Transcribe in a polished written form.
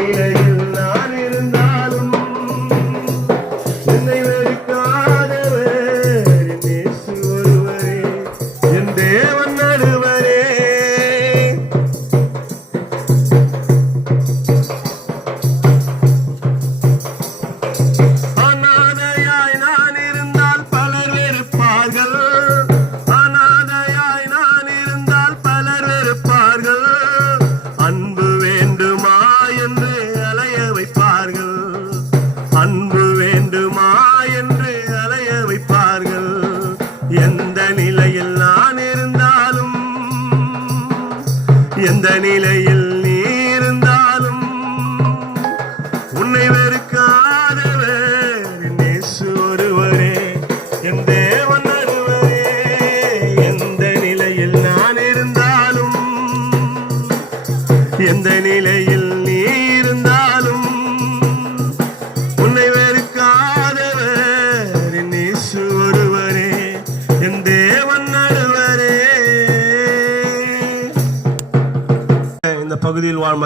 நிலையில் நான் இருந்தாலும் என்னை வெறுக்காதவர் என் இயேசு ஒருவரே, என் தேவன் நடுவரே. அநாதையாய் நான் இருந்தால் பலர் வெறுப்பார்கள், அநாதையாய் நான் இருந்தால் பலர் வெறுப்பார்கள். அன்பு வேண்டுமா என்று அலைய வைப்பார்கள், அன்பு வேண்டுமா என்று அலைய வைப்பார்கள். எந்த நிலையில் நான் இருந்தாலும், எந்த நிலையில் நீ இருந்தாலும், உன்னை வெறுக்காதவர் என் இயேசு ஒருவரே, என் தேவன் ஒருவரே. எந்த நிலையில் நான் இருந்தாலும், எந்த நிலையில் நீ இருந்தாலும், உன்னை வெறுக்காதவர் என் இயேசு ஒருவரே, என் தேவன் நடுவரே. இந்த பகுதியில் வாழ்